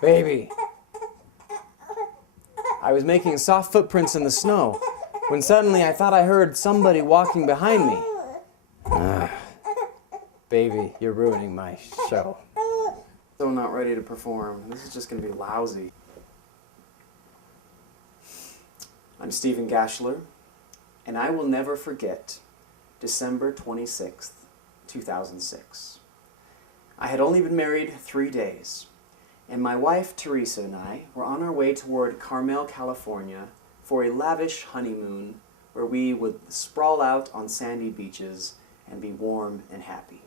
Baby. I was making soft footprints in the snow when suddenly I thought I heard somebody walking behind me. Baby, you're ruining my show. So not ready to perform. This is just going to be lousy. I'm Stephen Gashler, and I will never forget December 26th, 2006. I had only been married 3 days, and my wife, Teresa, and I were on our way toward Carmel, California for a lavish honeymoon where we would sprawl out on sandy beaches and be warm and happy.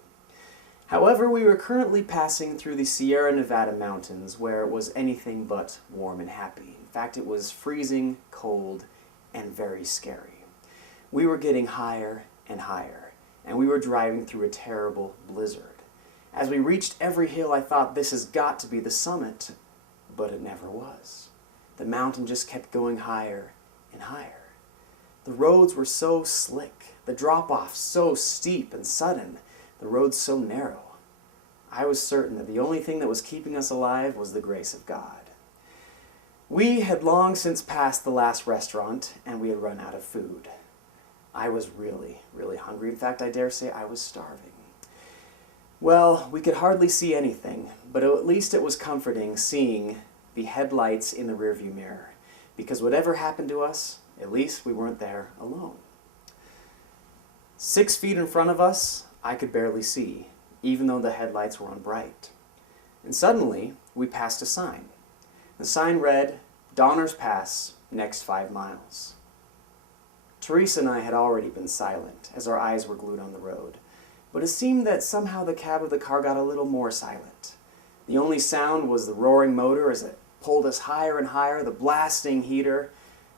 However, we were currently passing through the Sierra Nevada mountains where it was anything but warm and happy. In fact, it was freezing, cold, and very scary. We were getting higher and higher, and we were driving through a terrible blizzard. As we reached every hill, I thought this has got to be the summit, but it never was. The mountain just kept going higher and higher. The roads were so slick, the drop-off so steep and sudden, the roads so narrow. I was certain that the only thing that was keeping us alive was the grace of God. We had long since passed the last restaurant, and we had run out of food. I was really, really hungry. In fact, I dare say I was starving. Well, we could hardly see anything, but at least it was comforting seeing the headlights in the rearview mirror, because whatever happened to us, at least we weren't there alone. 6 feet in front of us, I could barely see, even though the headlights were on bright. And suddenly, we passed a sign. The sign read, "Donner's Pass, next 5 miles." Teresa and I had already been silent, as our eyes were glued on the road, but it seemed that somehow the cab of the car got a little more silent. The only sound was the roaring motor as it pulled us higher and higher, the blasting heater,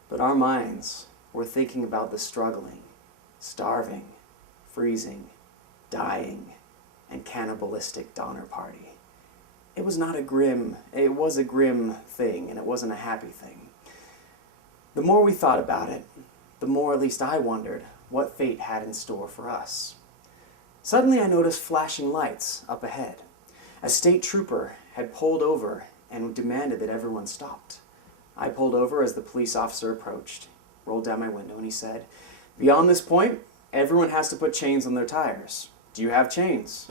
but our minds were thinking about the struggling, starving, freezing, dying, and cannibalistic Donner Party. It was a grim thing, and it wasn't a happy thing. The more we thought about it, the more at least I wondered what fate had in store for us. Suddenly I noticed flashing lights up ahead. A state trooper had pulled over and demanded that everyone stopped. I pulled over as the police officer approached, rolled down my window, and he said, "Beyond this point, everyone has to put chains on their tires. Do you have chains?"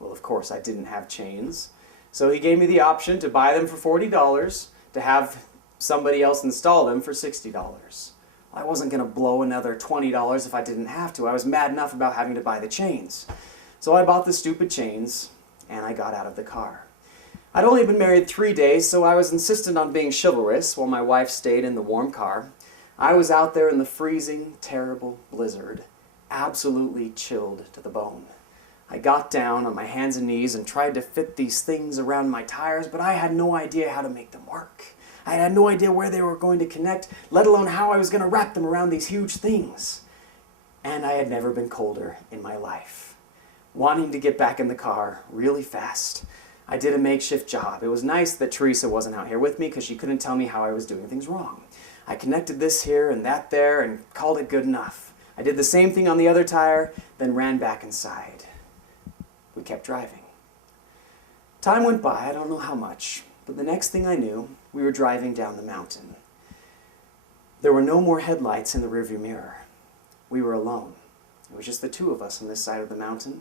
Well, of course, I didn't have chains. So he gave me the option to buy them for $40, to have somebody else install them for $60. I wasn't going to blow another $20 if I didn't have to. I was mad enough about having to buy the chains. So I bought the stupid chains, and I got out of the car. I'd only been married 3 days, so I was insistent on being chivalrous while my wife stayed in the warm car. I was out there in the freezing, terrible blizzard, absolutely chilled to the bone. I got down on my hands and knees and tried to fit these things around my tires, but I had no idea how to make them work. I had no idea where they were going to connect, let alone how I was going to wrap them around these huge things. And I had never been colder in my life. Wanting to get back in the car really fast, I did a makeshift job. It was nice that Teresa wasn't out here with me because she couldn't tell me how I was doing things wrong. I connected this here and that there and called it good enough. I did the same thing on the other tire, then ran back inside. We kept driving. Time went by, I don't know how much, but the next thing I knew, we were driving down the mountain. There were no more headlights in the rearview mirror. We were alone. It was just the two of us on this side of the mountain.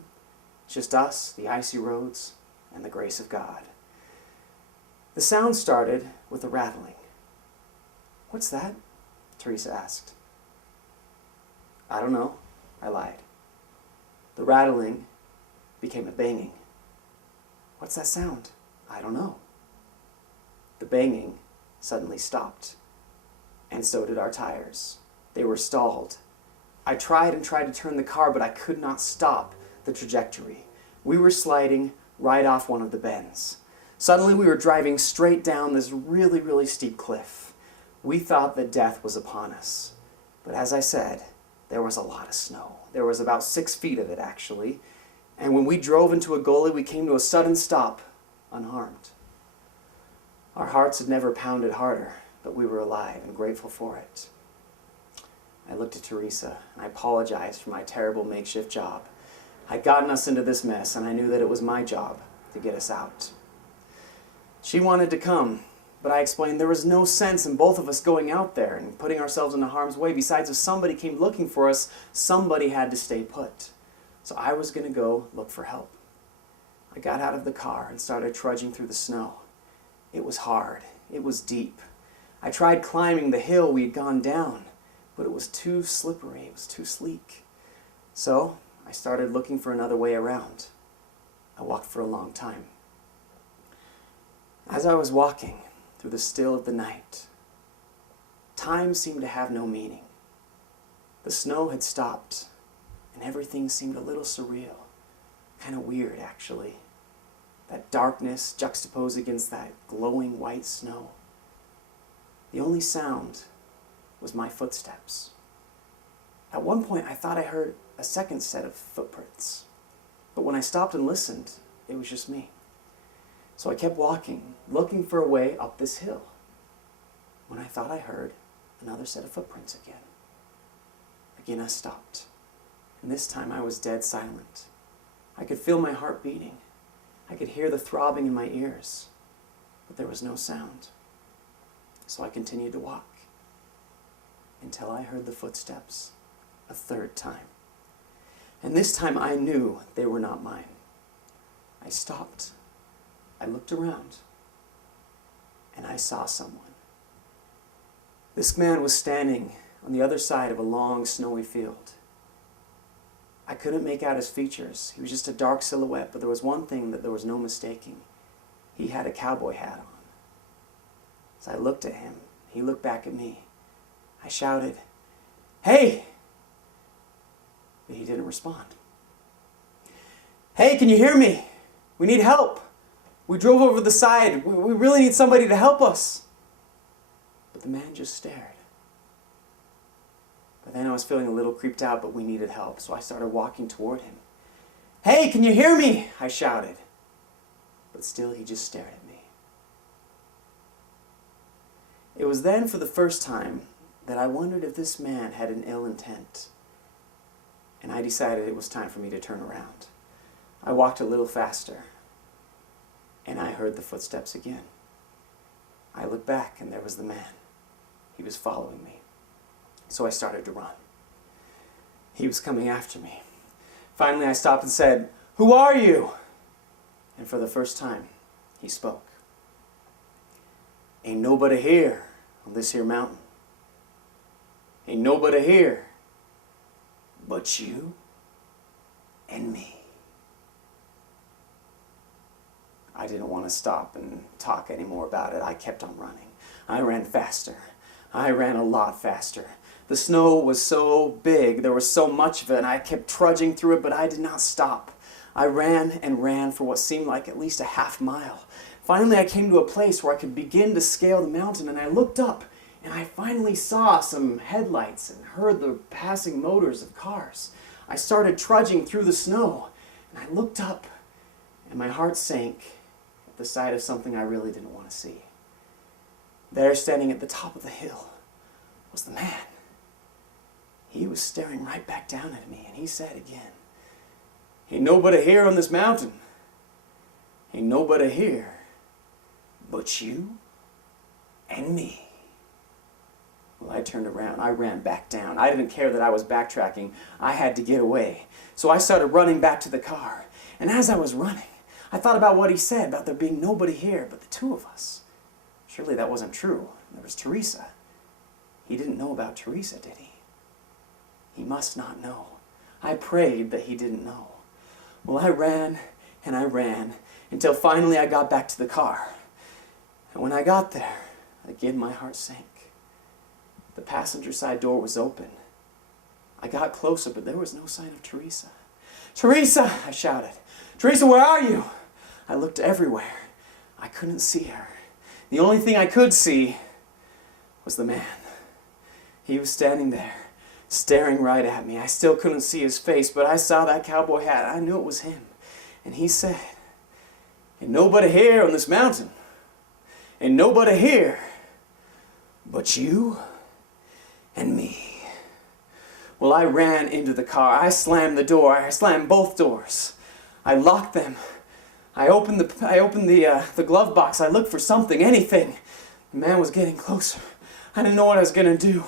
Just us, the icy roads, and the grace of God. The sound started with a rattling. "What's that?" Teresa asked. "I don't know," I lied. The rattling became a banging. "What's that sound?" "I don't know." The banging suddenly stopped, and so did our tires. They were stalled. I tried and tried to turn the car, but I could not stop the trajectory. We were sliding right off one of the bends. Suddenly we were driving straight down this really, really steep cliff. We thought that death was upon us. But as I said, there was a lot of snow. There was about 6 feet of it, actually. And when we drove into a gully, we came to a sudden stop, unharmed. Our hearts had never pounded harder, but we were alive and grateful for it. I looked at Teresa, and I apologized for my terrible makeshift job. I'd gotten us into this mess, and I knew that it was my job to get us out. She wanted to come, but I explained there was no sense in both of us going out there and putting ourselves into harm's way. Besides, if somebody came looking for us, somebody had to stay put. So I was going to go look for help. I got out of the car and started trudging through the snow. It was hard. It was deep. I tried climbing the hill we had gone down, but it was too slippery. It was too sleek. So I started looking for another way around. I walked for a long time. As I was walking through the still of the night, time seemed to have no meaning. The snow had stopped, and everything seemed a little surreal. Kind of weird, actually. That darkness juxtaposed against that glowing white snow. The only sound was my footsteps. At one point, I thought I heard a second set of footprints. But when I stopped and listened, it was just me. So I kept walking, looking for a way up this hill, when I thought I heard another set of footprints again. Again, I stopped. And this time I was dead silent. I could feel my heart beating. I could hear the throbbing in my ears. But there was no sound. So I continued to walk until I heard the footsteps a third time. And this time I knew they were not mine. I stopped. I looked around. And I saw someone. This man was standing on the other side of a long, snowy field. I couldn't make out his features. He was just a dark silhouette, but there was one thing that there was no mistaking. He had a cowboy hat on. As I looked at him, he looked back at me. I shouted, "Hey!" But he didn't respond. "Hey, can you hear me? We need help. We drove over the side. We really need somebody to help us." But the man just stared. By then I was feeling a little creeped out, but we needed help, so I started walking toward him. "Hey, can you hear me?" I shouted. But still he just stared at me. It was then for the first time that I wondered if this man had an ill intent. And I decided it was time for me to turn around. I walked a little faster, and I heard the footsteps again. I looked back, and there was the man. He was following me. So I started to run. He was coming after me. Finally, I stopped and said, "Who are you?" And for the first time, he spoke. "Ain't nobody here on this here mountain. Ain't nobody here but you and me." I didn't want to stop and talk anymore about it. I kept on running. I ran faster. I ran a lot faster. The snow was so big, there was so much of it, and I kept trudging through it, but I did not stop. I ran and ran for what seemed like at least a half mile. Finally, I came to a place where I could begin to scale the mountain, and I looked up, and I finally saw some headlights and heard the passing motors of cars. I started trudging through the snow, and I looked up, and my heart sank at the sight of something I really didn't want to see. There, standing at the top of the hill, was the man. He was staring right back down at me, and he said again, "Ain't nobody here on this mountain. Ain't nobody here but you and me." Well, I turned around. I ran back down. I didn't care that I was backtracking. I had to get away. So I started running back to the car. And as I was running, I thought about what he said about there being nobody here but the two of us. Surely that wasn't true. There was Teresa. He didn't know about Teresa, did he? He must not know. I prayed that he didn't know. Well, I ran and I ran until finally I got back to the car. And when I got there, again my heart sank. The passenger side door was open. I got closer, but there was no sign of Teresa. "Teresa!" I shouted. "Teresa, where are you?" I looked everywhere. I couldn't see her. The only thing I could see was the man. He was standing there, staring right at me. I still couldn't see his face, but I saw that cowboy hat. I knew it was him. And he said, "Ain't nobody here on this mountain. Ain't nobody here but you and me." Well, I ran into the car. I slammed the door. I slammed both doors. I locked them. I opened the glove box. I looked for something, anything. The man was getting closer. I didn't know what I was going to do.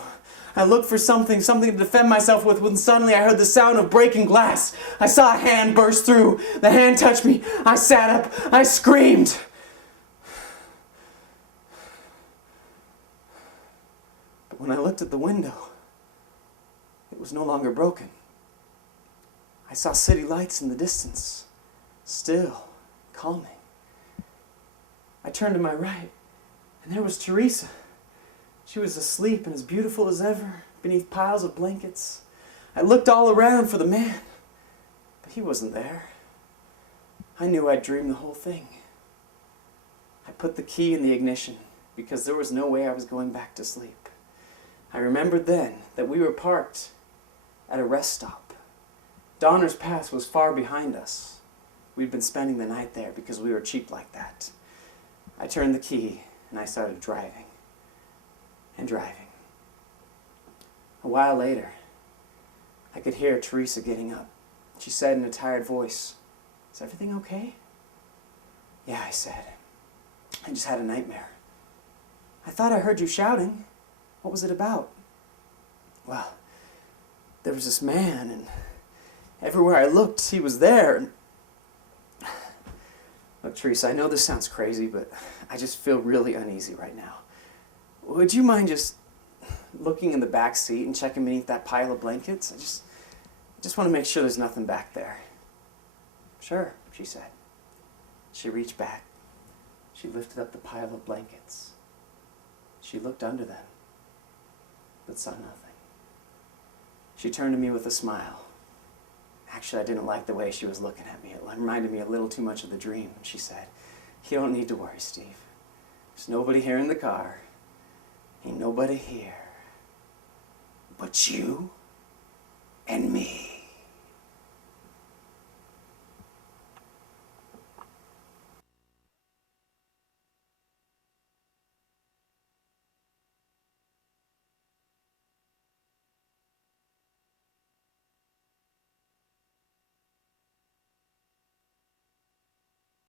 I looked for something to defend myself with when suddenly I heard the sound of breaking glass. I saw a hand burst through. The hand touched me. I sat up. I screamed. But when I looked at the window, it was no longer broken. I saw city lights in the distance, still, calming. I turned to my right, and there was Teresa. She was asleep and as beautiful as ever, beneath piles of blankets. I looked all around for the man, but he wasn't there. I knew I'd dreamed the whole thing. I put the key in the ignition, because there was no way I was going back to sleep. I remembered then that we were parked at a rest stop. Donner's Pass was far behind us. We'd been spending the night there because we were cheap like that. I turned the key and I started driving and driving. A while later, I could hear Teresa getting up. She said in a tired voice, "Is everything okay?" "Yeah," I said. "I just had a nightmare." "I thought I heard you shouting. What was it about?" "Well, there was this man, and everywhere I looked, he was there. And look, Teresa, I know this sounds crazy, but I just feel really uneasy right now. Would you mind just looking in the back seat and checking beneath that pile of blankets? I just want to make sure there's nothing back there." "Sure," she said. She reached back. She lifted up the pile of blankets. She looked under them, but saw nothing. She turned to me with a smile. Actually, I didn't like the way she was looking at me. It reminded me a little too much of the dream. She said, "You don't need to worry, Steve. There's nobody here in the car. Ain't nobody here but you and me."